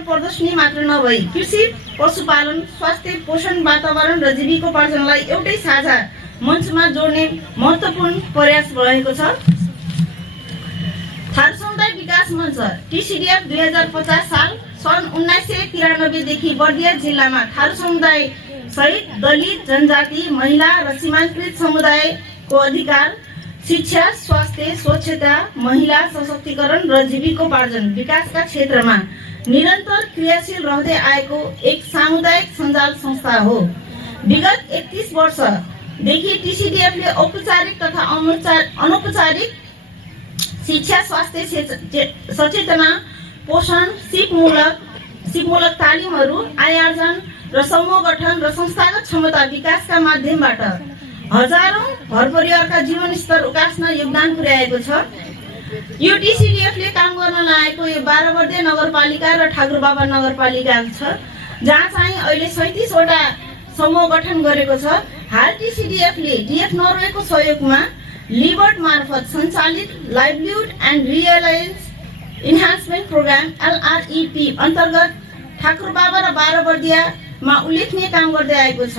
केवल प्रदर्शनी मात्र नभई कृषि, पशुपालन, स्वास्थ्य, पोषण, वातावरण र जीविकोपार्जनलाई एउटै साझा मञ्चमा जोड्ने महत्त्वपूर्ण प्रयास रहेको छ। थारू समुदाय विकास मञ्च TCDF 2050 साल सन् 1993 देखि बर्दिया जिल्लामा थारू समुदाय सहित दलित, जनजाति, महिला र सीमान्तकृत समुदायको अधिकार, शिक्षा, स्वास्थ्य, स्वच्छता, महिला सशक्तिकरण र जीविकोपार्जन विकासका क्षेत्रमा निरन्तर क्रियाशील रहँदै आएको एक सामुदायिक सञ्जाल संस्था हो। विगत 31 वर्षदेखि TCDFले औपचारिक तथा अनौपचारिक शिक्षा, स्वास्थ्य सचेतना, पोषण, सिपमूलक तालिमहरू, आयोजन र समूह गठन र संस्थागत क्षमता विकासका माध्यमबाट हजारौं घर परिवारका जीवन स्तर उकास्न योगदान पुर्याएको छ। यो TCDFले काम गर्न लागेको यो 12 वर्दे नगरपालिका र ठाकुरबाबा नगरपालिका छ, जहाँ चाहिँ अहिले 37 वटा समूह गठन गरेको छ। हाल TCDFले DF नर्वेको सहयोगमा लिबर्ट मार्फत सञ्चालित लाइभलीहुड एन्ड रियलाइज इन्हान्समेन्ट प्रोग्राम LREP अन्तर्गत ठाकुरबाबा र 12 वर्दियामा उल्लेखनीय काम गर्दै आएको छ।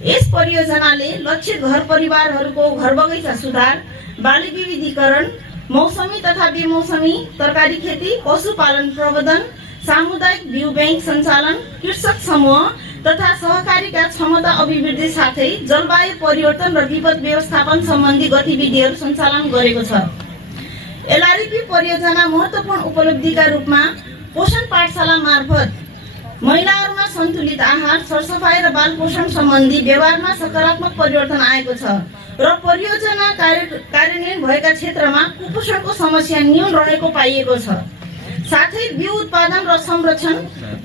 यस परियोजनाले लक्षित घर परिवारहरूको घर बगैँचा सुधार, बाली विविधीकरण, मौसमी तथा बेमौसमी तरकारी खेती, पशुपालन प्रबन्धन, सामुदायिक बिउ बैंक सञ्चालन, कृषक समूह तथा सहकारीका क्षमता अभिवृद्धि साथै जलवायु परिवर्तन र विपद व्यवस्थापन सम्बन्धी गतिविधिहरू सञ्चालन गरेको छ। LREP परियोजना महत्त्वपूर्ण उपलब्धिका रूपमा पोषण पाठशाला मार्फत महिलाहरूमा सन्तुलित आहार, सरसफाइ र बाल पोषण सम्बन्धी व्यवहारमा सकारात्मक परिवर्तन आएको छ र परियोजना कार्यान्वयन भएका क्षेत्रमा कुपोषणको समस्या न्यून रहेको पाइएको छ। साथै बिउ उत्पादन र संरक्षण,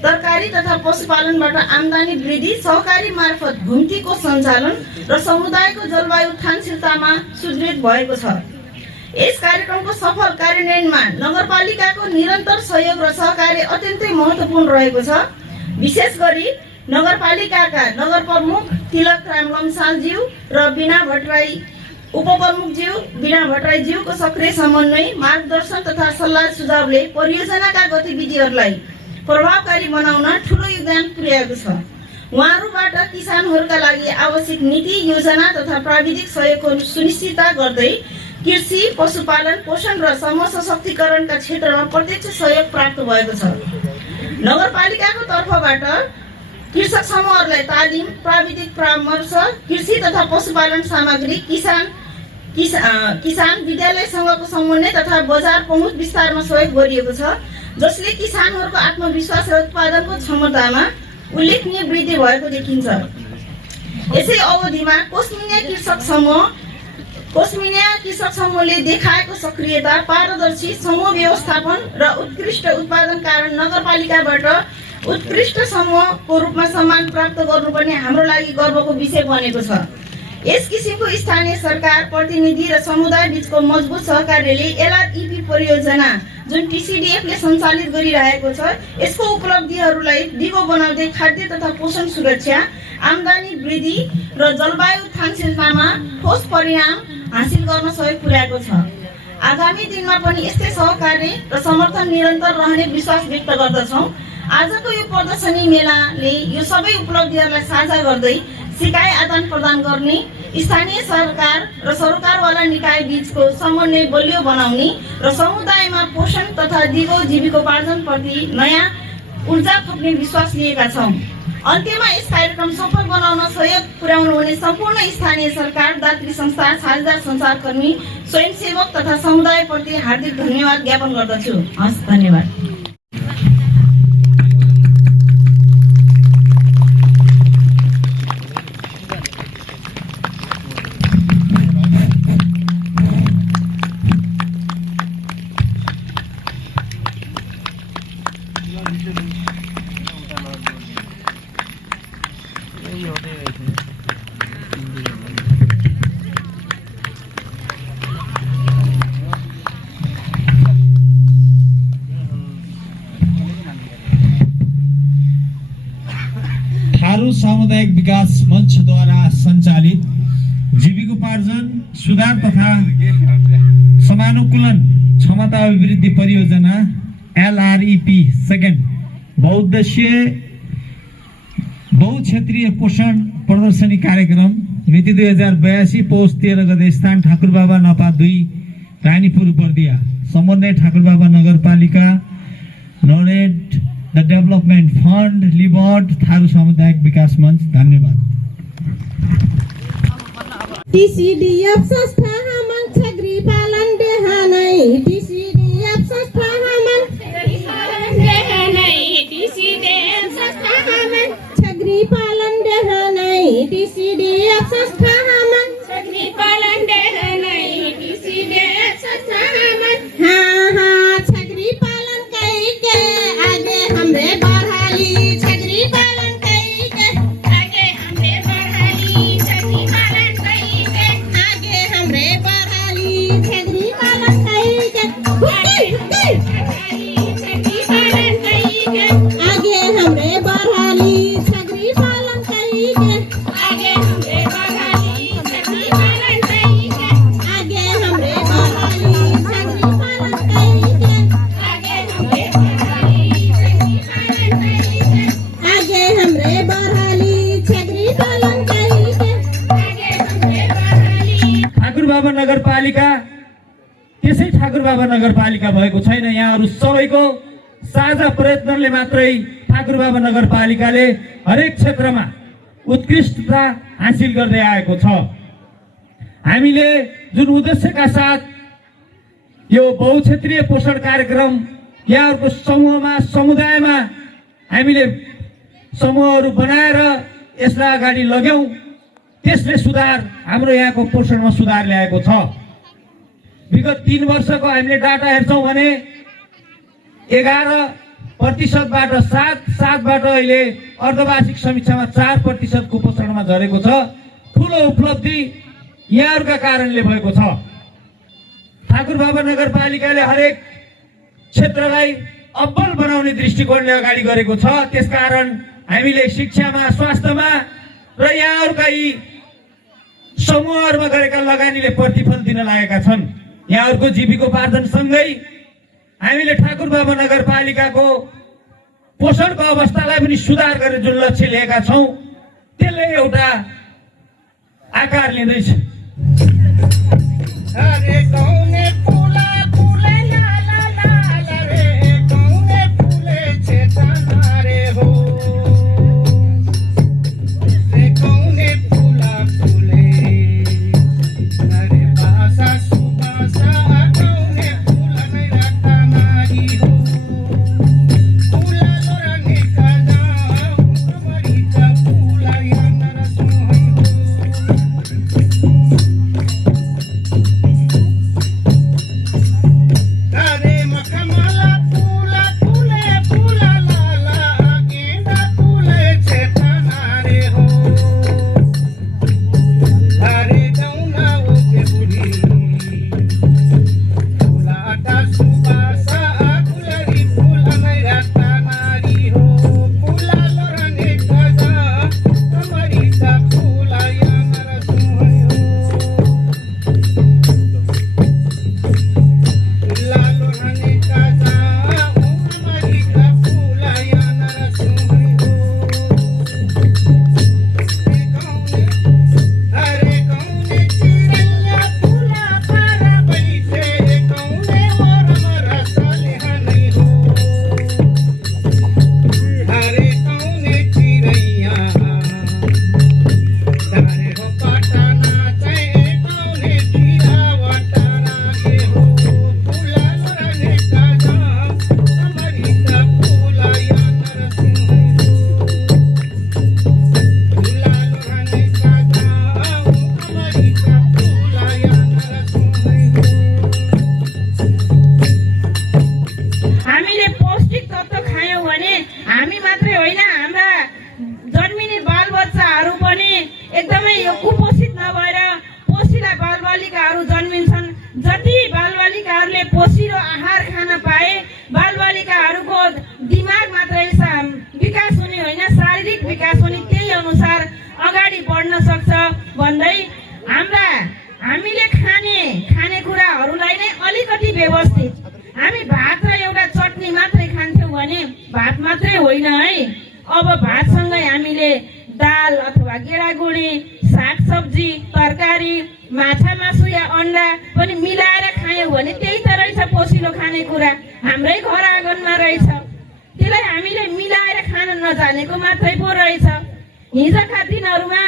तरकारी तथा पशुपालनबाट आम्दानी वृद्धि, सहकारी मार्फत घुम्तीको सञ्चालन र समुदायको जलवायु उत्थानशीलतामा सुदृढ भएको छ। यस कार्यक्रमको सफल कार्यान्वयनमा नगरपालिकाको निरन्तर सहयोग र सहकार्य अत्यन्तै महत्त्वपूर्ण रहेको छ। विशेष गरी नगरपालिकाका नगर प्रमुख तिलक राम लम्सालज्यू र बिना भट्टराई, उपप्रमुखज्यू बिना भट्टराईज्यूको सक्रिय समन्वय, मार्गदर्शन तथा सल्लाह सुझावले परियोजनाका गतिविधिहरूलाई प्रभावकारी बनाउन ठूलो योगदान पुर्याएको छ। उहाँहरूबाट किसानहरूका लागि आवश्यक नीति, योजना तथा प्राविधिक सहयोगको सुनिश्चितता गर्दै कृषि, पशुपालन, पोषण र समूह सशक्तिकरणका क्षेत्रमा प्रत्यक्ष सहयोग प्राप्त भएको छ। नगरपालिकाको तर्फबाट कृषक समूहहरूलाई तालिम, प्राविधिक परामर्श, कृषि तथा पशुपालन सामग्री, किसान विद्यालयसँगको समन्वय तथा बजार पहुँच विस्तारमा सहयोग गरिएको छ, जसले किसानहरूको आत्मविश्वास र उत्पादनको क्षमतामा उल्लेखनीय वृद्धि भएको देखिन्छ। यसै अवधिमा कोस्मिनिया कृषक समूहले देखाएको सक्रियता, पारदर्शी समूह व्यवस्थापन र उत्कृष्ट उत्पादन कारण नगरपालिकाबाट उत्कृष्ट समूहको रूपमा सम्मान प्राप्त गर्नुपर्ने हाम्रो लागि गर्वको विषय बनेको छ। यस किसिमको स्थानीय सरकार प्रतिनिधि र समुदाय बीचको मजबुत सहकार्यले LREP परियोजना जुन TCDFले सञ्चालित गरिरहेको छ, यसको उपलब्धिहरूलाई दिगो बनाउँदै खाद्य तथा पोषण सुरक्षा, आम्दानी वृद्धि र जलवायु उत्थानशीलतामा ठोस परिणाम हासिल गर्न सहयोग पुर्याएको छ। आगामी दिनमा पनि यस्तै सहकार्य र समर्थन निरन्तर रहने विश्वास व्यक्त गर्दछौँ। आजको यो प्रदर्शनी मेलाले यो सबै उपलब्धिहरूलाई साझा गर्दै सिकाइ आदान प्रदान गर्ने, स्थानीय सरकार र सरकारवाला निकाय बीचको समन्वय बलियो बनाउने र समुदायमा पोषण तथा दिगो जीविकोपार्जनप्रति नयाँ ऊर्जा थप्ने विश्वास लिएका छौँ। अन्त्यमा यस कार्यक्रम सफल बनाउन सहयोग पुर्याउनु हुने सम्पूर्ण स्थानीय सरकार, दात्री संस्था, साझेदार सञ्चारकर्मी, स्वयंसेवक तथा समुदायप्रति हार्दिक धन्यवाद ज्ञापन गर्दछु। हस्, धन्यवाद। सामुदायिक विकास मञ्चद्वारा सञ्चालित जीविकोपार्जन सुधार तथा समानुकूलन क्षमता अभिवृद्धि परियोजना LREP सेकेन्ड बहुक्षेत्रीय पोषण प्रदर्शनी कार्यक्रम मिति 2082 पौष 13 गते स्थान ठाकुरबाबा नपा 2 रानीपुर बर्दिया समन्वय ठाकुरबाबा नगरपालिका नोनेड द डेभलपमेन्ट फन्ड लिबर्ड थारू सामुदायिक विकास मञ्च। धन्यवाद। TCDF संस्था हमन छगरी पालन देहानै TCDF संस्था हमन छगरी पालन देहानै TCDF संस्था हमन छगरी पालन देहानै TCDF संस्था हमन छगरी पालन देहानै TCDF संस्था हमन हाँ छगरी पालन कई के आगे हमरे बढ़ाली छगरी पालन कई के आगे हमरे बढ़ाली छगरी पालन आगे हमरे बढ़ाली छगरी पालन कई के आगे हमरे बढ़ाली छगरी पालन कई के आगे हमरे बढ़ाली छगरी पालन कई के आगे हमरे बढ़ाली छगरी पालन कई के आगे हमरे बढ़ाली छगरी पालन कई के आगे हमरे बढ़ाली छगरी पालन कई के आगे हमरे बढ़ाली ठाकुरबाबा नगरपालिका त्यसै ठाकुरबाबा नगरपालिका भएको छैन। यहाँहरू सबैको साझा प्रयत्नले मात्रै ठाकुरबाबा नगरपालिकाले हरेक क्षेत्रमा उत्कृष्टता हासिल गर्दै आएको छ। हामीले जुन उद्देश्यका साथ यो बहुक्षेत्रीय पोषण कार्यक्रम यहाँहरूको समूहमा समुदायमा हामीले समूहहरू बनाएर यसलाई अगाडि लग्यौं त्यसले सुधार हाम्रो यहाँको पोषणमा सुधार ल्याएको छ। विगत 3 वर्षको हामीले डाटा हेर्छौं भने 11%बाट 7% अहिले अर्धवार्षिक समीक्षामा 4% कुपोषणमा झरेको छ। ठूलो उपलब्धि यहाँहरूका कारणले भएको छ। ठाकुरबाबा नगरपालिकाले हरेक क्षेत्रलाई अब्बल बनाउने दृष्टिकोणले अगाडि गरेको छ। त्यसकारण हामीले शिक्षामा स्वास्थ्यमा र यहाँहरूका यी समूहहरूमा गरेका लगानीले प्रतिफल दिन लागेका छन्। यहाँहरूको जीविकोपार्जन सँगै हामीले ठाकुरबाबा नगरपालिकाको पोषणको अवस्थालाई पनि सुधार गर्ने जुन लक्ष्य लिएका छौं त्यसले एउटा आकार लिँदैछ। अरे कौने फूला फूले ला ला ला ला रे कौने फूले छेतना रे हो रे कौने फूला फूले अरे बासा सुबासा कौने फूला नहीं रखता नारी हो फूला लोरा निकाला उमरी का फूला यांदर सोहई हो भात मात्रै होइन है, अब भातसँगै हामीले दाल अथवा गेडागुडी, सागसब्जी, तरकारी, माछा मासु या अन्डा पनि मिलाएर खायौँ भने त्यही त रहेछ पोसिलो खानेकुरा, हाम्रै घर आँगनमा रहेछ। त्यसलाई हामीले मिलाएर खान नजानेको मात्रै पो रहेछ। हिजोका दिनहरूमा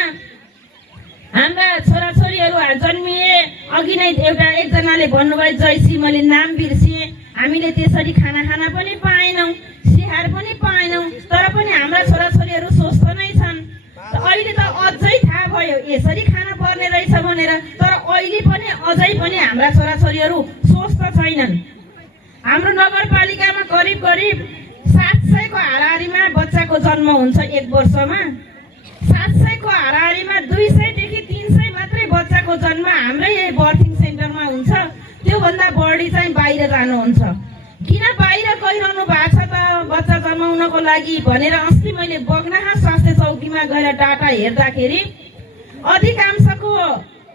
हाम्रा छोराछोरीहरू जन्मिए अघि नै एकजनाले भन्नुभयो, जयसी, मैले नाम बिर्सिएँ, हामीले त्यसरी खाना खान पनि पाएनौँ, स्याहार पनि पाएनौँ, तर पनि हाम्रा छोराछोरीहरू स्वस्थ नै छन्। अहिले त अझै थाहा भयो यसरी खान पर्ने रहेछ भनेर, तर अहिले पनि अझै पनि हाम्रा छोराछोरीहरू स्वस्थ छैनन्। हाम्रो नगरपालिकामा करिब करिब 700 को हाराहारीमा बच्चाको जन्म हुन्छ एक वर्षमा। 700 को हाराहारीमा 200 देखि 300 मात्रै बच्चाको जन्म हाम्रै यही बर्थिङ सेन्टरमा हुन्छ। त्योभन्दा बढी चाहिँ बाहिर जानुहुन्छ। किन बाहिर गइरहनु भएको छ त बच्चा जन्माउनको लागि भनेर अस्ति मैले बग्नाहा स्वास्थ्य चौकीमा गएर डाटा हेर्दाखेरि अधिकांशको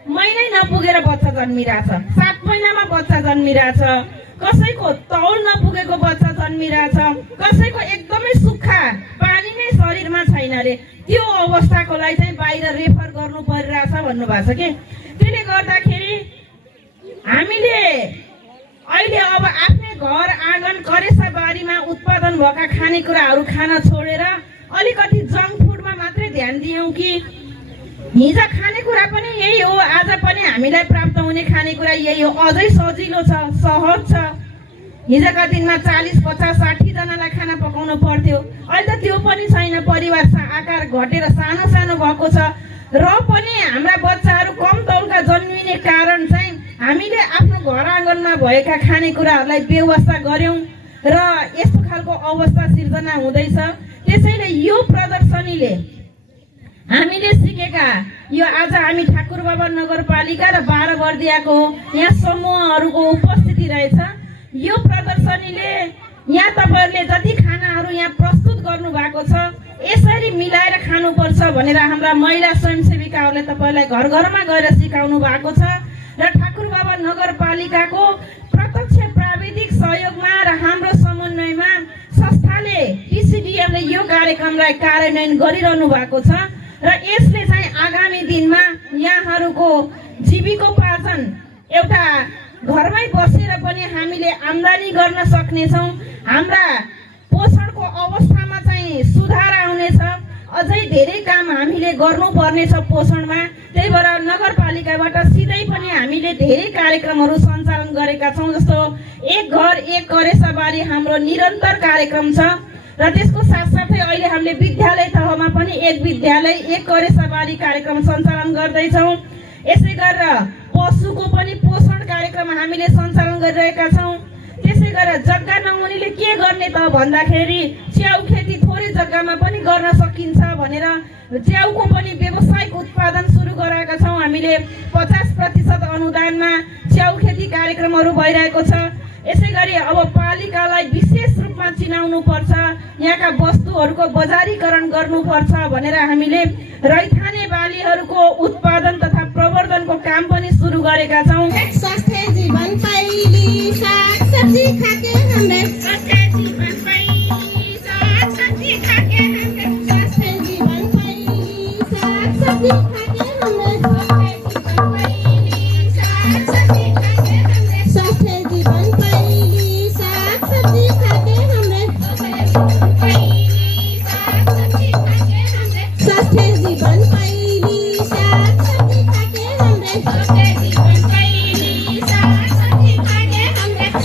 महिनै नपुगेर बच्चा जन्मिरहेछ, 7 महिनामा बच्चा जन्मिरहेछ, कसैको तौल नपुगेको बच्चा जन्मिरहेछ, कसैको एकदमै सुक्खा पानी नै शरीरमा छैन रे। त्यो अवस्थाकोलाई चाहिँ बाहिर रेफर गर्नु परिरहेछ भन्नुभएको छ कि। त्यसले गर्दाखेरि हामीले अहिले अब आफ्नै घर आँगन करेसा बारीमा उत्पादन भएका खानेकुराहरू खान छोडेर अलिकति जङ्क फुडमा मात्रै ध्यान दियौँ कि हिजो खानेकुरा पनि यही हो, आज पनि हामीलाई प्राप्त हुने खानेकुरा यही हो, अझै सजिलो छ, सहज छ। हिजोका दिनमा 40, 50, 60 जनालाई खाना पकाउनु पर्थ्यो, अहिले त त्यो पनि छैन। परिवार आकार घटेर सानो सानो भएको छ र पनि हाम्रा बच्चाहरू कम तौलका जन्मिने कारण चाहिँ हामीले आफ्नो घर आँगनमा भएका खानेकुराहरूलाई व्यवस्था गर्यौँ र यस्तो खालको अवस्था सिर्जना हुँदैछ। त्यसैले यो प्रदर्शनीले हामीले सिकेका यो आज हामी ठाकुरबाबा नगरपालिका र 12 बर्दियाको यहाँ समूहहरूको उपस्थिति रहेछ। यो प्रदर्शनीले यहाँ तपाईँहरूले जति खानाहरू यहाँ प्रस्तुत गर्नु भएको छ यसरी मिलाएर खानुपर्छ भनेर हाम्रा महिला स्वयंसेविकाहरूले तपाईँलाई घर घरमा गएर सिकाउनु भएको छ र ठाकुरबाबा नगरपालिकाको प्रत्यक्ष प्राविधिक सहयोगमा र हाम्रो समन्वयमा संस्थाले टिसिडिएमले यो कार्यक्रमलाई कार्यान्वयन गरिरहनु भएको छ र यसले चाहिँ आगामी दिनमा यहाँहरूको जीविकोपार्जन एउटा घरमै बसेर पनि हामीले आम्दानी गर्न सक्नेछौँ। हाम्रा पोषणको अवस्थामा चाहिँ सुधार आउनेछ। अझै धेरै काम हामीले गर्नुपर्नेछ पोषणमा। त्यही भएर नगरपालिकाबाट सिधै पनि हामीले धेरै कार्यक्रमहरू सञ्चालन गरेका छौँ, जस्तो एक घर एक करेसाबारी हाम्रो निरन्तर कार्यक्रम छ र त्यसको साथसाथै अहिले हामीले विद्यालय तहमा पनि एक विद्यालय एक करेसाबारी कार्यक्रम सञ्चालन गर्दैछौँ। यसै गरेर पशुको पनि पोषण कार्यक्रम हामीले सञ्चालन गरिरहेका छौँ। त्यसै गरेर जग्गा नहुनेले के गर्ने त भन्दाखेरि च्याउ खेती थोरै जग्गामा पनि गर्न सकिन्छ भनेर च्याउको पनि व्यावसायिक उत्पादन सुरु गराएका छौँ। हामीले 50% अनुदानमा च्याउ खेती कार्यक्रमहरू भइरहेको छ। यसै गरी अब पालिकालाई विशेष रूपमा चिनाउनु पर्छ, यहाँका वस्तुहरूको बजारीकरण गर्नुपर्छ भनेर हामीले रैथाने बालीहरूको उत्पादन तथा प्रवर्धनको काम पनि सुरु गरेका छौँ। स्वास्थ्य जीवन शैली सागसब्जी खाके हमरे स्वास्थ्य जीवन शैली सागसब्जी खाके हमरे स्वास्थ्य जीवन शैली सागसब्जी खाके हमरे स्वास्थ्य जीवन शैली सागसब्जी खाके हमरे स्वास्थ्य जीवन शैली सागसब्जी खाके हमरे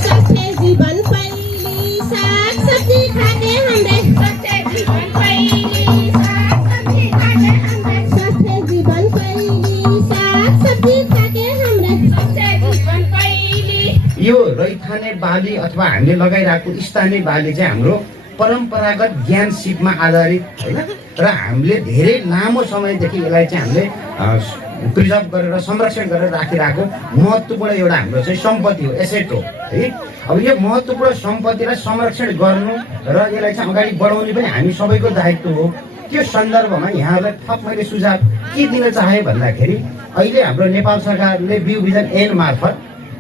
स्वास्थ्य जीवन शैली सागसब्जी खाके हमरे स्वास्थ्य जीवन शैली सागसब्जी खाके हमरे यो रैथाने बाली अथवा हामीले लगाइरहेको स्थानीय बाली चाहिँ हाम्रो परम्परागत ज्ञान सिपमा आधारित होइन र हामीले धेरै लामो समयदेखि यसलाई चाहिँ हामीले प्रिजर्भ गरेर संरक्षण गरेर राखिरहेको महत्त्वपूर्ण एउटा हाम्रो चाहिँ सम्पत्ति हो, एसेट हो है। अब यो महत्त्वपूर्ण सम्पत्तिलाई संरक्षण गर्नु र यसलाई चाहिँ अगाडि बढाउने पनि हामी सबैको दायित्व हो। त्यो सन्दर्भमा यहाँहरूलाई थप मैले सुझाव के दिन चाहे भन्दाखेरि अहिले हाम्रो नेपाल सरकारले बिउ बिजन ऐन मार्फत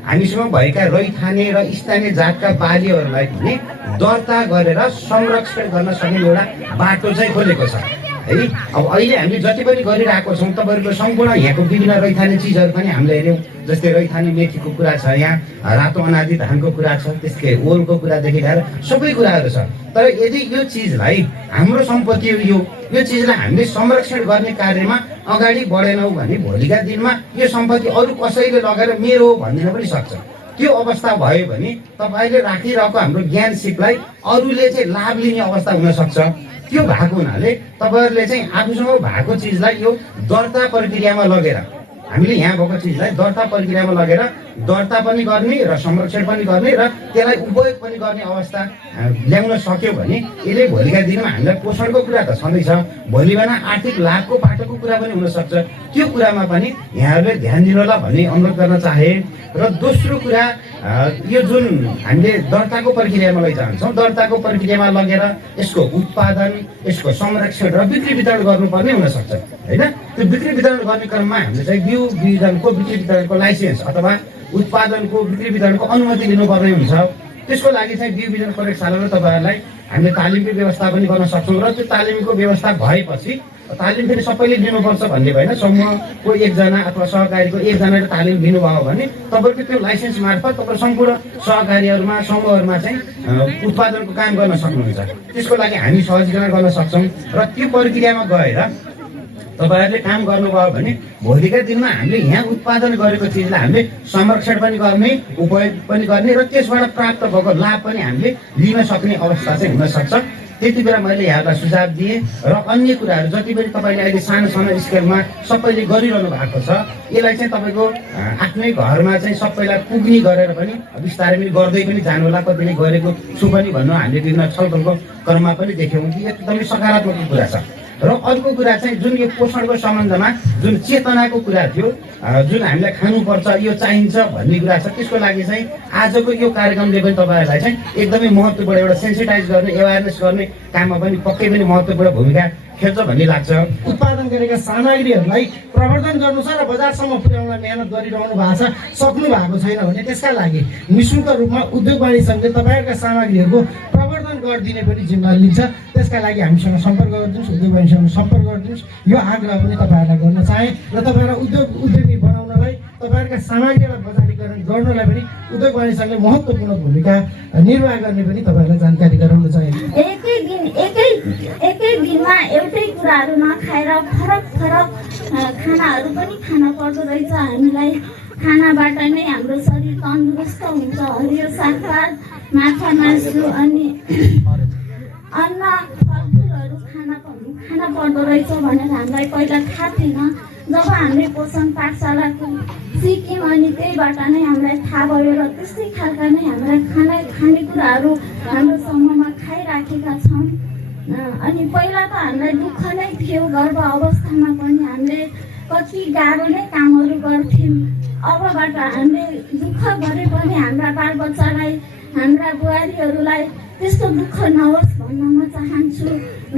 हामीसँग भएका रैथाने र स्थानीय जातका बालीहरूलाई पनि दर्ता गरेर संरक्षण गर्न सक्ने एउटा बाटो चाहिँ खोलेको छ है। अब अहिले हामीले जति पनि गरिरहेको छौँ तपाईँहरूको सम्पूर्ण यहाँको विभिन्न रैथाने चिजहरू पनि हामीले हेऱ्यौँ, जस्तै रैथाने मेथीको कुरा छ, यहाँ रातो अनादि धानको कुरा छ, त्यसकै ओलको कुरादेखि लिएर सबै कुराहरू छ। तर यदि यो चिजलाई हाम्रो सम्पत्ति यो चिजलाई हामीले संरक्षण गर्ने कार्यमा अगाडि बढेनौँ भने भोलिका दिनमा यो सम्पत्ति अरू कसैले लगेर मेरो हो भनिदिन पनि सक्छ। त्यो अवस्था भयो भने तपाईँले राखिरहेको हाम्रो ज्ञान सिपलाई अरूले चाहिँ लाभ लिने अवस्था हुनसक्छ। त्यो भएको हुनाले तपाईँहरूले चाहिँ आफूसँग भएको चिजलाई यो दर्ता प्रक्रियामा लगेर हामीले यहाँ भएको चिजलाई दर्ता प्रक्रियामा लगेर दर्ता पनि गर्ने र संरक्षण पनि गर्ने र त्यसलाई उपयोग पनि गर्ने अवस्था ल्याउन सक्यो भने यसले भोलिका दिनमा हामीलाई पोषणको कुरा त छँदैछ, भोलि बिहान आर्थिक लाभको बाटोको कुरा पनि हुनसक्छ। त्यो कुरामा पनि यहाँहरूले ध्यान दिनु होला भन्ने अनुरोध गर्न चाहे। र दोस्रो कुरा यो जुन हामीले दर्ताको प्रक्रियामा लैजान्छौँ, दर्ताको प्रक्रियामा लगेर यसको उत्पादन, यसको संरक्षण र बिक्री वितरण गर्नुपर्ने हुनसक्छ होइन। त्यो बिक्री वितरण गर्ने क्रममा हामीले चाहिँ बिउ बिजनको बिक्री वितरणको लाइसेन्स अथवा उत्पादनको बिक्री वितरणको अनुमति लिनुपर्ने हुन्छ। त्यसको लागि चाहिँ बिउ बिजन प्रयोगशालामा तपाईँहरूलाई हामीले तालिमको व्यवस्था पनि गर्न सक्छौँ। र त्यो तालिमको व्यवस्था भएपछि तालिम फेरि सबैले लिनुपर्छ भन्ने भएन, समूहको एकजना अथवा सहकारीको एकजनाले तालिम लिनुभयो भने तपाईँको त्यो लाइसेन्स मार्फत तपाईँ सम्पूर्ण सहकारीहरूमा समूहहरूमा चाहिँ उत्पादनको काम गर्न सक्नुहुन्छ। त्यसको लागि हामी सहजीकरण गर्न सक्छौँ। र त्यो प्रक्रियामा गएर तपाईँहरूले काम गर्नुभयो भने भोलिका दिनमा हामीले यहाँ उत्पादन गरेको चिजलाई हामीले संरक्षण पनि गर्ने, उपयोग पनि गर्ने र त्यसबाट प्राप्त भएको लाभ पनि हामीले लिन सक्ने अवस्था चाहिँ हुनसक्छ। त्यति बेला मैले यहाँलाई सुझाव दिएँ। र अन्य कुराहरू जति पनि तपाईँले अहिले सानो सानो स्केलमा सबैले गरिरहनु भएको छ, यसलाई चाहिँ तपाईँको आफ्नै घरमा चाहिँ सबैलाई पुग्ने गरेर पनि बिस्तारै पनि गर्दै पनि जानु होला। कतिले गरेको छु पनि भन्नु हामीले विभिन्न छलफलको क्रममा पनि देख्यौँ कि एकदमै सकारात्मक कुरा छ। र अर्को कुरा चाहिँ जुन यो पोषणको सम्बन्धमा जुन चेतनाको कुरा थियो, जुन हामीलाई खानुपर्छ, यो चाहिन्छ भन्ने कुरा छ, त्यसको लागि चाहिँ आजको यो कार्यक्रमले पनि तपाईँहरूलाई चाहिँ एकदमै महत्त्वपूर्ण एउटा सेन्सिटाइज गर्ने, एवेरनेस गर्ने काममा पनि पक्कै पनि महत्त्वपूर्ण भूमिका खेल्छ भन्ने लाग्छ। उत्पादन गरेका सामग्रीहरूलाई प्रवर्धन गर्नु छ र बजारसम्म पुर्याउन मेहनत गरिरहनु भएको छ, सक्नु भएको छैन भने त्यसका लागि निःशुल्क रूपमा उद्योग वाणिज्य सङ्घले तपाईँहरूका सामग्रीहरूको प्रवर्धन गरिदिने पनि जिम्मा लिन्छ। त्यसका लागि हामीसँग सम्पर्क गरिदिनुहोस्, उद्योग वाणिज्य सङ्घसँग सम्पर्क गरिदिनुहोस्। यो आग्रह पनि तपाईँहरूलाई गर्न चाहे। र तपाईँहरूलाई उद्योगी बनाउनलाई, तपाईँहरूका सामग्रीलाई बजारीकरण गर्नलाई पनि उद्योग वाणिज्य सङ्घले महत्त्वपूर्ण भूमिका निर्वाह गर्ने पनि तपाईँहरूलाई जानकारी गराउन चाहे। एकै दिनमा एउटै कुराहरू नखाएर फरक खानाहरू पनि खान पर्दो रहेछ। हामीलाई खानाबाट नै हाम्रो शरीर तन्दुरुस्त हुन्छ। हरियो सागपात, माछा मासु अनि अन्न फलफुलहरू खान पर्दो रहेछ भनेर हामीलाई पहिला थाहा थिएन। जब हामीले पोषण पाठशालाको सिक्यौँ अनि त्यहीबाट नै हामीलाई थाहा भयो र त्यस्तै खालका नै हाम्रा खानेकुराहरू हाम्रो समूहमा खाइराखेका छौँ। अनि पहिला त हामीलाई दुःख नै थियो, गर्भ अवस्थामा पनि हामीले कति गाह्रो नै कामहरू गर्थ्यौँ। अबबाट हामीले दुःख गरे पनि हाम्रा बालबच्चालाई, हाम्रा बुहारीहरूलाई त्यस्तो दुःख नहोस् भन्न म चाहन्छु।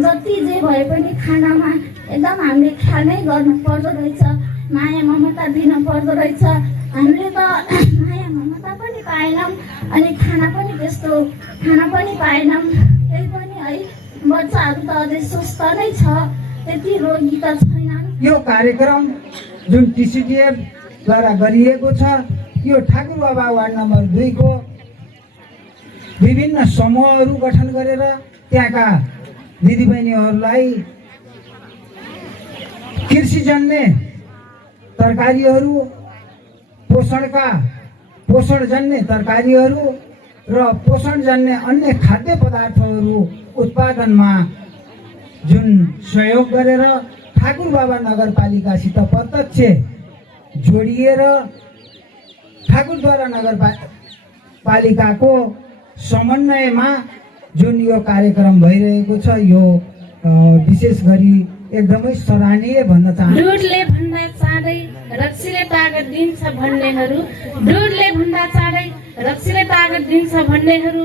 जति जे भए पनि खानामा एकदम हामीले ख्यालै गर्नु पर्दो रहेछ, माया ममता दिन पर्दो रहेछ। हामीले त माया ममता पनि पाएनौँ अनि खाना पनि त्यस्तो खाना पनि पाएनौँ। त्यही पनि है, बच्चाहरू त अझै स्वस्थ नै छ, त्यति रोगी त छैनन्। यो कार्यक्रम जुन टिसिडिएफ द्वारा गरिएको छ, यो ठाकुर बाबा वार्ड नम्बर 2 को विभिन्न समूहहरू गठन गरेर त्यहाँका दिदीबहिनीहरूलाई कृषिजन्य तरकारीहरू, पोषणजन्य तरकारीहरू र पोषणजन्य अन्य खाद्य पदार्थहरू उत्पादनमा जुन सहयोग गरेर ठाकुर बाबा नगरपालिकासित प्रत्यक्ष जोडिएर ठाकुरद्वारा नगरपालिकाको समन्वयमा जुन यो कार्यक्रम भइरहेको छ, यो विशेष गरी एकदमै सराहनीय भन्न चाहन्छु। दुधले भन्दा चाँडै रक्सीले तागत दिन्छ भन्नेहरू, दुधले भन्दा चाँडै रक्सीले तागत दिन्छ भन्नेहरू,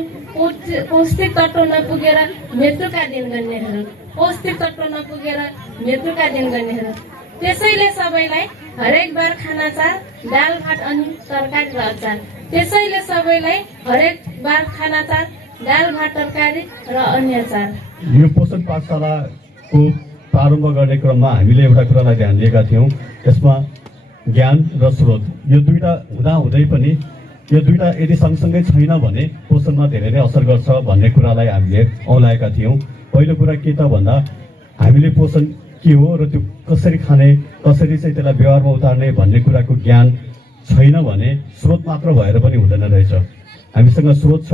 पौष्टिक तत्त्व नपुगेर मृत्युका दिन गर्नेहरू, पौष्टिक तत्त्व नपुगेर मृत्युका दिन गर्नेहरू। त्यसैले सबैलाई हरेक बार खाना चार, दाल भात अनि तरकारी र अचार त्यसैले सबैलाई हरेक बार खाना चाड, दाल भात तरकारी र अन्य चाड। यो पोषण पाठशालाको प्रारम्भ गर्ने क्रममा हामीले एउटा कुरालाई ध्यान दिएका थियौँ, यसमा ज्ञान र स्रोत यो दुईटा हुँदाहुँदै पनि यो दुईटा यदि सँगसँगै छैन भने पोषणमा धेरै नै असर गर्छ भन्ने कुरालाई हामीले औलाएका थियौँ। पहिलो कुरा के त भन्दा हामीले पोषण के हो र त्यो कसरी खाने, कसरी चाहिँ त्यसलाई व्यवहारमा उतार्ने भन्ने कुराको ज्ञान छैन भने स्रोत मात्र भएर पनि हुँदैन रहेछ। हामीसँग स्रोत छ,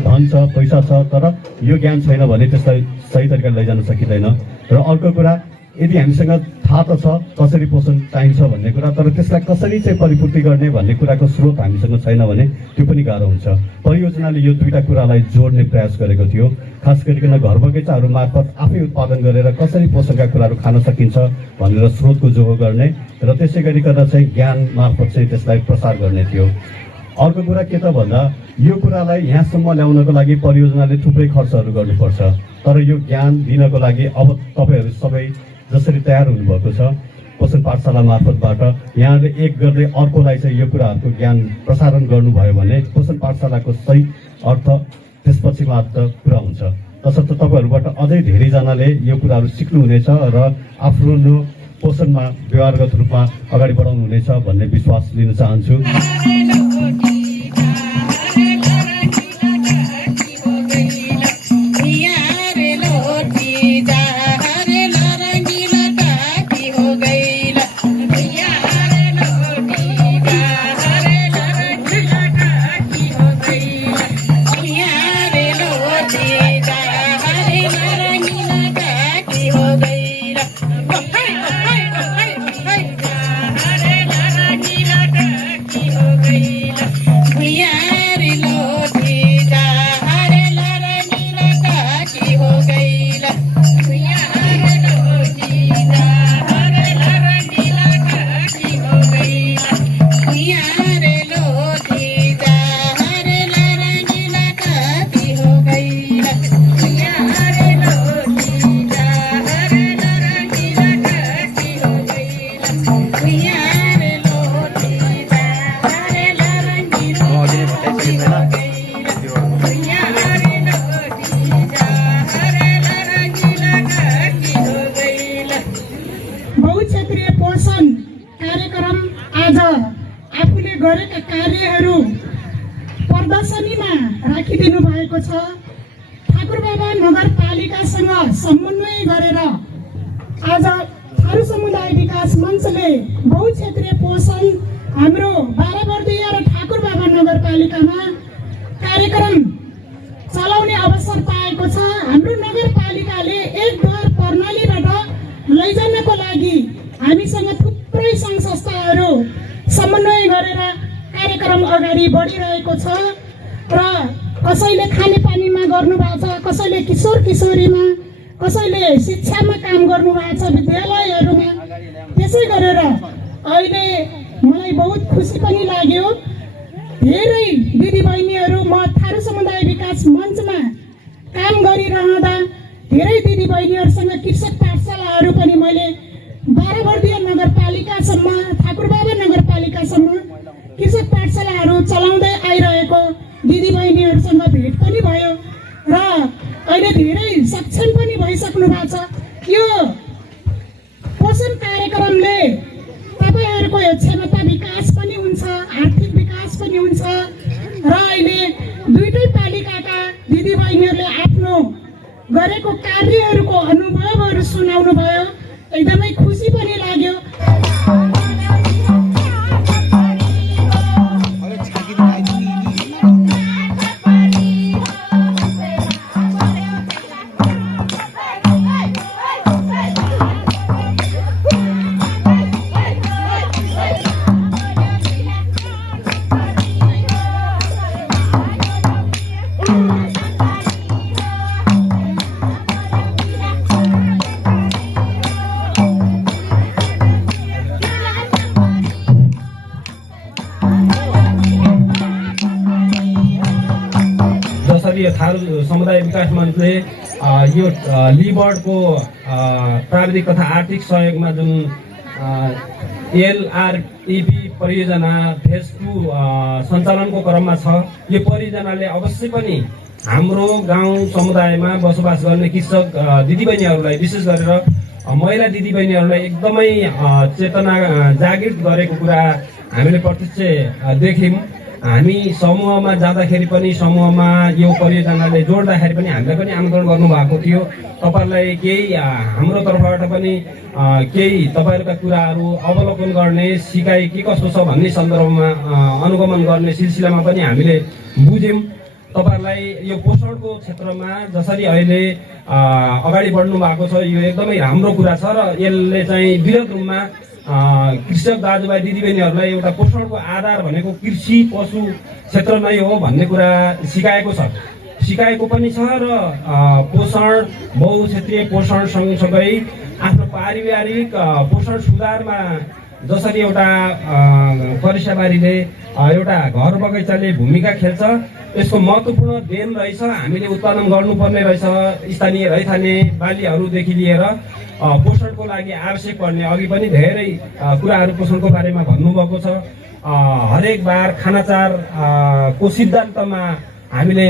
धन छ, पैसा छ, तर यो ज्ञान छैन भने त्यसलाई सही तरिकाले लैजान सकिँदैन। र अर्को कुरा, यदि हामीसँग थाहा त छ कसरी पोषण चाहिन्छ भन्ने कुरा, तर त्यसलाई कसरी चाहिँ परिपूर्ति गर्ने भन्ने कुराको स्रोत हामीसँग छैन भने त्यो पनि गाह्रो हुन्छ। परियोजनाले यो दुईटा कुरालाई जोड्ने प्रयास गरेको थियो। खास गरिकन घर बगैँचाहरू मार्फत आफै उत्पादन गरेर कसरी पोषणका कुराहरू खान सकिन्छ भनेर स्रोतको जोहो गर्ने र त्यसै गरिकन चाहिँ ज्ञान मार्फत चाहिँ त्यसलाई प्रसार गर्ने थियो। अर्को कुरा के त भन्दा यो कुरालाई यहाँसम्म ल्याउनको लागि परियोजनाले थुप्रै खर्चहरू गर्नुपर्छ, तर यो ज्ञान दिनको लागि अब तपाईँहरू सबै जसरी तयार हुनुभएको छ पोषण पाठशाला मार्फतबाट यहाँले एक गर्दै अर्कोलाई चाहिँ यो कुराहरूको ज्ञान प्रसारण गर्नुभयो भने पोषण पाठशालाको सही अर्थ त्यसपछि मात्र पुरा हुन्छ। तसर्थ तपाईँहरूबाट अझै धेरैजनाले यो कुराहरू सिक्नुहुनेछ र आफ्नो पोषणमा व्यवहारगत रूपमा अगाडि बढाउनुहुनेछ भन्ने विश्वास लिन चाहन्छु। बहुक्षेत्रीय पोषण कार्यक्रम आज आफूले गरेका कार्यहरू प्रदर्शनीमा राखिदिनु भएको छ। ठाकुरबाबा नगरपालिकासँग समन्वय गरेर आज थारू समुदाय विकास मञ्चले बहुक्षेत्रीय पोषण हाम्रो बाराबर्दिया र ठाकुरबाबा नगरपालिकामा कार्यक्रम चलाउने अवसर पाएको छ। हाम्रो नगरपालिकाले एक द्वार प्रणालीबाट लैजानको लागि हामीसँग थुप्रै सङ्घ संस्थाहरू समन्वय गरेर कार्यक्रम अगाडि बढिरहेको छ र कसैले खानेपानीमा गर्नुभएको छ, कसैले किशोर किशोरीमा, कसैले शिक्षामा काम गर्नुभएको छ विद्यालयहरूमा। त्यसै गरेर अहिले मलाई बहुत खुसी पनि लाग्यो, धेरै दिदीबहिनीहरू म थारू समुदाय विकास मञ्चमा काम गरिरहँदा धेरै दिदीबहिनीहरूसँग कृषक पाठशालाहरू पनि मैले बाराबर्दिया नगरपालिकासम्म, ठाकुरबाबा नगरपालिकासम्म कृषक पाठशालाहरू चलाउँदै आइरहेको दिदीबहिनीहरूसँग भेट पनि भयो र अहिले धेरै सक्षम पनि भइसक्नु भएको छ। यो पोषण कार्यक्रमले तपाईँहरूको क्षमता विकास पनि हुन्छ, आर्थिक विकास पनि हुन्छ र अहिले दुईटै पालिकाका दिदीबहिनीहरूले आफ्नो गरेको कार्यहरूको अनुभवहरू सुनाउनु भयो, एकदमै खुसी पनि लाग्यो। थारू समुदाय विकास मञ्चले यो लिबर्डको प्राविधिक तथा आर्थिक सहयोगमा जुन एलआरइपी परियोजना फेज 2 सञ्चालनको क्रममा छ। यो परियोजनाले अवश्य पनि हाम्रो गाउँ समुदायमा बसोबास गर्ने कृषक दिदीबहिनीहरूलाई विशेष गरेर महिला दिदीबहिनीहरूलाई एकदमै चेतना जागृत गरेको कुरा हामीले प्रत्यक्ष देख्यौँ। हामी समूहमा जाँदाखेरि पनि समूहमा यो परियोजनाले जोड्दाखेरि पनि हामीलाई पनि आमन्त्रण गर्नुभएको थियो। तपाईँहरूलाई केही हाम्रो तर्फबाट पनि केही तपाईँहरूका कुराहरू अवलोकन गर्ने, सिकाइ के कस्तो छ भन्ने सन्दर्भमा अनुगमन गर्ने सिलसिलामा पनि हामीले बुझ्यौँ। तपाईँहरूलाई यो पोषणको क्षेत्रमा जसरी अहिले अगाडि बढ्नु भएको छ यो एकदमै राम्रो कुरा छ र यसले चाहिँ वृहत रूपमा कृषक दाजुभाइ दिदीबहिनीहरूलाई एउटा पोषणको आधार भनेको कृषि पशु क्षेत्र नै हो भन्ने कुरा सिकाएको पनि छ र पोषण बहुक्षेत्रीय पोषण सँगसँगै आफ्नो पारिवारिक पोषण सुधारमा जसरी एउटा परिसाबारीले एउटा घर बगैँचाले भूमिका खेल्छ यसको महत्त्वपूर्ण देन रहेछ। हामीले उत्पादन गर्नुपर्ने रहेछ। स्थानीय रैथाने बालीहरूदेखि लिएर पोषणको लागि आवश्यक पर्ने अघि पनि धेरै कुराहरू पोषणको बारेमा भन्नुभएको छ। हरेक बार खानाचार को सिद्धान्तमा हामीले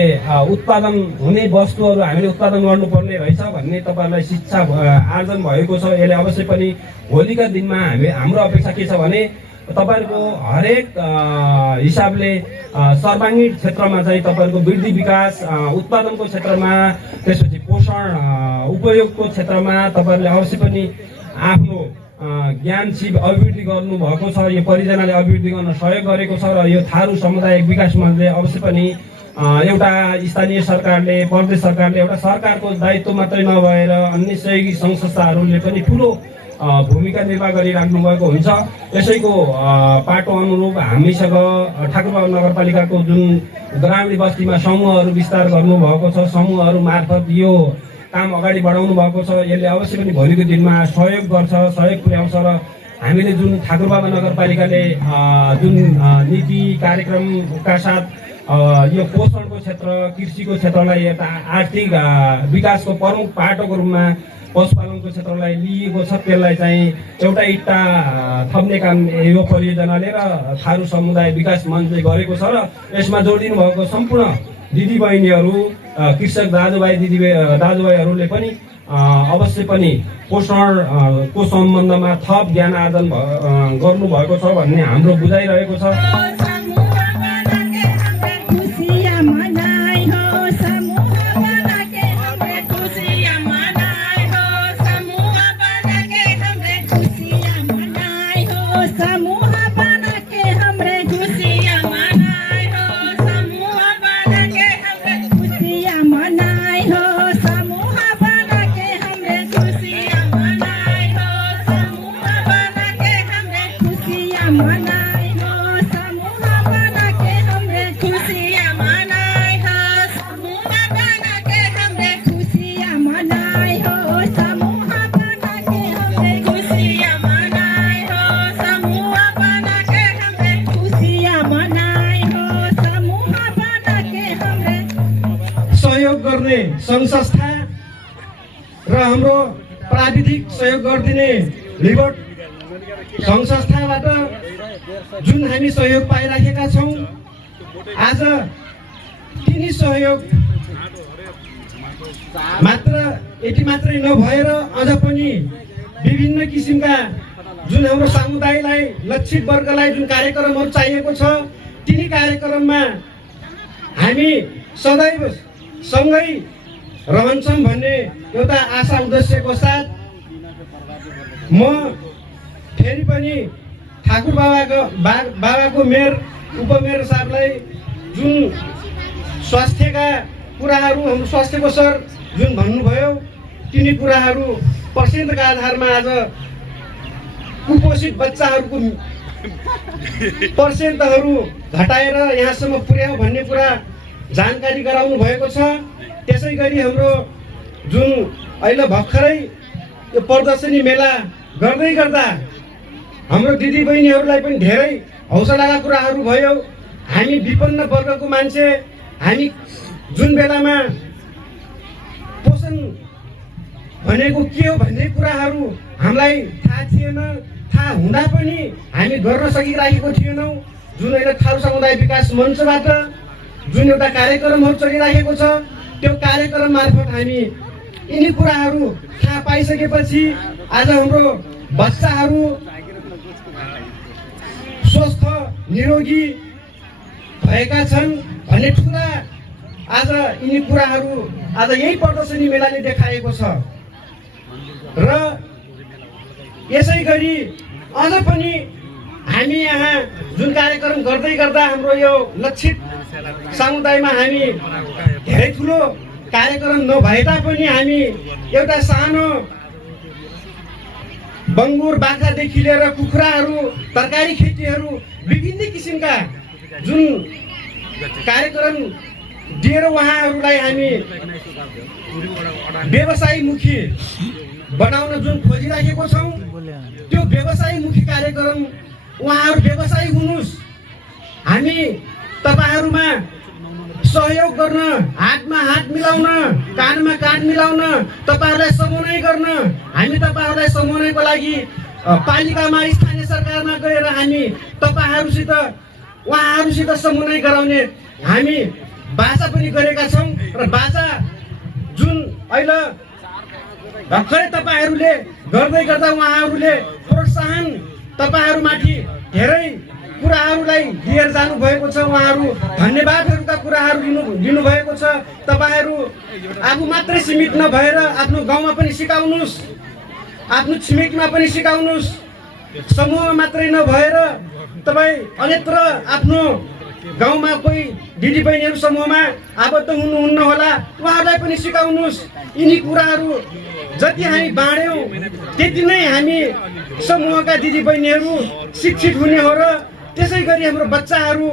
उत्पादन हुने वस्तुहरू हामीले उत्पादन गर्नुपर्ने रहेछ भन्ने तपाईँहरूलाई शिक्षा आर्जन भएको छ। यसले अवश्य पनि भोलिका दिनमा हाम्रो अपेक्षा के छ भने तपाईँहरूको हरेक हिसाबले सर्वाङ्गीण क्षेत्रमा चाहिँ तपाईँहरूको वृद्धि विकास उत्पादनको क्षेत्रमा त्यसपछि पोषण उपयोगको क्षेत्रमा तपाईँहरूले अवश्य पनि आफ्नो ज्ञान सिप अभिवृद्धि गर्नुभएको छ। यो परियोजनाले अभिवृद्धि गर्न सहयोग गरेको छ र यो थारू सामुदायिक विकास मञ्चले अवश्य पनि एउटा स्थानीय सरकारले प्रदेश सरकारले एउटा सरकारको दायित्व मात्रै नभएर अन्य सहयोगी सङ्घ संस्थाहरूले पनि ठुलो भूमिका निर्वाह गरिराख्नु भएको हुन्छ। यसैको पाटो अनुरूप हामीसँग ठाकुरबाबा नगरपालिकाको जुन ग्रामीण बस्तीमा समूहहरू विस्तार गर्नुभएको छ, समूहहरू मार्फत यो काम अगाडि बढाउनु भएको छ। यसले अवश्य पनि भोलिको दिनमा सहयोग गर्छ, सहयोग पुर्याउँछ र हामीले जुन ठाकुरबाबा नगरपालिकाले जुन नीति कार्यक्रमका साथ यो पोषणको क्षेत्र कृषिको क्षेत्रलाई यता आर्थिक विकासको प्रमुख पाटोको रूपमा पशुपालनको क्षेत्रलाई लिएको छ त्यसलाई चाहिँ एउटा इट्टा थप्ने काम यो परियोजनाले र थारू समुदाय विकास मञ्चले गरेको छ र यसमा जोडिनु भएको सम्पूर्ण दिदीबहिनीहरू कृषक दाजुभाइहरूले पनि अवश्य पनि पोषणको सम्बन्धमा थप ज्ञान आर्जन गर्नुभएको छ भन्ने हाम्रो बुझाइरहेको छ। सङ्घ संस्था र हाम्रो प्राविधिक सहयोग गरिदिने लिबर्ट सङ्घ संस्थाबाट जुन हामी सहयोग पाइराखेका छौँ आज तिनी सहयोग मात्र यति मात्रै नभएर अझ पनि विभिन्न किसिमका जुन हाम्रो समुदायलाई लक्षित वर्गलाई जुन कार्यक्रमहरू चाहिएको छ तिनी कार्यक्रममा हामी सदैव सँगै रहन्छौँ भन्ने एउटा आशा उद्देश्यको साथ म फेरि पनि ठाकुर बाबाको मेयर उपमेयर साहबलाई जुन स्वास्थ्यका कुराहरू हाम्रो स्वास्थ्यको सर जुन भन्नुभयो तिनी कुराहरू पर्सेन्टका आधारमा आज कुपोषित बच्चाहरूको पर्सेन्टहरू घटाएर यहाँसम्म पुर्याउँ भन्ने कुरा जानकारी गराउनु भएको छ। त्यसै गरी हाम्रो जुन अहिले भर्खरै यो प्रदर्शनी मेला गर्दै गर्दा हाम्रो दिदीबहिनीहरूलाई पनि धेरै हौसलाका कुराहरू भयो। हामी विपन्न वर्गको मान्छे हामी जुन बेलामा पोषण भनेको के हो भन्ने कुराहरू हामीलाई थाहा थिएन। थाहा हुँदा पनि हामी गर्न सकिराखेको थिएनौँ। जुन अहिले थारू समुदाय विकास मञ्चबाट जुन एउटा कार्यक्रमहरू चलिराखेको छ, त्यो कार्यक्रम मार्फत हामी यिनी कुराहरू थाहा पाइसकेपछि आज हाम्रो बच्चाहरू स्वस्थ निरोगी भएका छन् भन्ने ठुला आज यिनी कुराहरू आज यही प्रदर्शनी मेलाले देखाएको छ। र यसै गरी अझ पनि हामी यहाँ जुन कार्यक्रम गर्दै गर्दा हाम्रो यो लक्षित समुदायमा हामी धेरै ठुलो कार्यक्रम नभए तापनि हामी एउटा सानो बङ्गुर बाख्रादेखि लिएर कुखुराहरू, तरकारी खेतीहरू, विभिन्न किसिमका जुन कार्यक्रम दिएर उहाँहरूलाई हामी व्यवसायमुखी बनाउन जुन खोजिराखेको छौँ, त्यो व्यवसायमुखी कार्यक्रम उहाँहरू व्यवसायी हुनुहोस्, हामी तपाईँहरूमा सहयोग गर्न, हातमा हात मिलाउन, काँधमा काँध मिलाउन, तपाईँहरूलाई समन्वय गर्न, हामी तपाईँहरूलाई समन्वयको लागि पालिकामा, स्थानीय सरकारमा गएर हामी तपाईँहरूसित उहाँहरूसित समन्वय गराउने हामी बाचा पनि गरेका छौँ। र बाचा जुन अहिले भर्खरै तपाईँहरूले गर्दै गर्दा उहाँहरूले प्रोत्साहन तपाईँहरूमाथि धेरै कुराहरूलाई लिएर जानुभएको छ। उहाँहरू धन्यवादहरूका कुराहरू दिनुभएको छ। तपाईँहरू आफू मात्रै सीमित नभएर आफ्नो गाउँमा पनि सिकाउनुहोस्, आफ्नो छिमेकीमा पनि सिकाउनुहोस्। समूहमा मात्रै नभएर तपाईँ अन्यत्र आफ्नो गाउँमा कोही दिदीबहिनीहरू समूहमा आबद्ध हुनुहुन्न होला, उहाँहरूलाई पनि सिकाउनुहोस्। यिनी कुराहरू जति हामी बाँड्यौँ त्यति नै हामी समूहका दिदीबहिनीहरू शिक्षित हुने हो र त्यसै गरी हाम्रो बच्चाहरू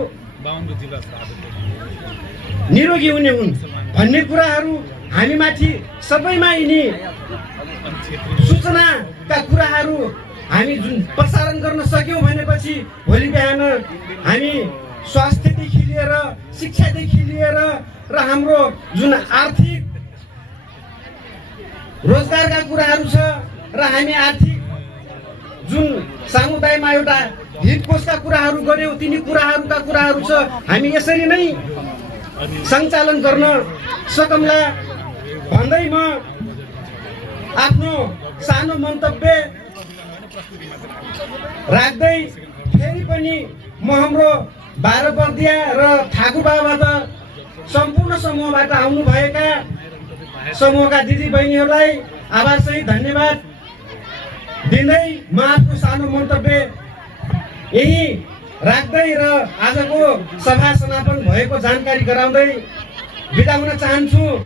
निरोगी हुने हुन् भन्ने कुराहरू हामीमाथि सबैमा यिनी सूचनाका कुराहरू हामी जुन प्रसारण गर्न सक्यौँ भनेपछि भोलि बिहान हामी स्वास्थ्यदेखि लिएर, शिक्षादेखि लिएर र हाम्रो जुन आर्थिक रोजगारका कुराहरू छ र हामी आर्थिक जुन समुदायमा एउटा हित कोषका कुराहरू गऱ्यौँ, तिनी कुराहरूका कुराहरू छ, हामी यसरी नै सञ्चालन गर्न सकौँला भन्दै म आफ्नो सानो मन्तव्य राख्दै फेरि पनि म हाम्रो बाह्रपर्दिया र ठाकुरबाबाट सम्पूर्ण समूहबाट आउनुभएका समूहका दिदीबहिनीहरूलाई आभारसहित धन्यवाद दिँदै म आफ्नो सानो मन्तव्य यही राख्दै र आजको सभा समापन भएको जानकारी गराउँदै बिदा हुन चाहन्छु।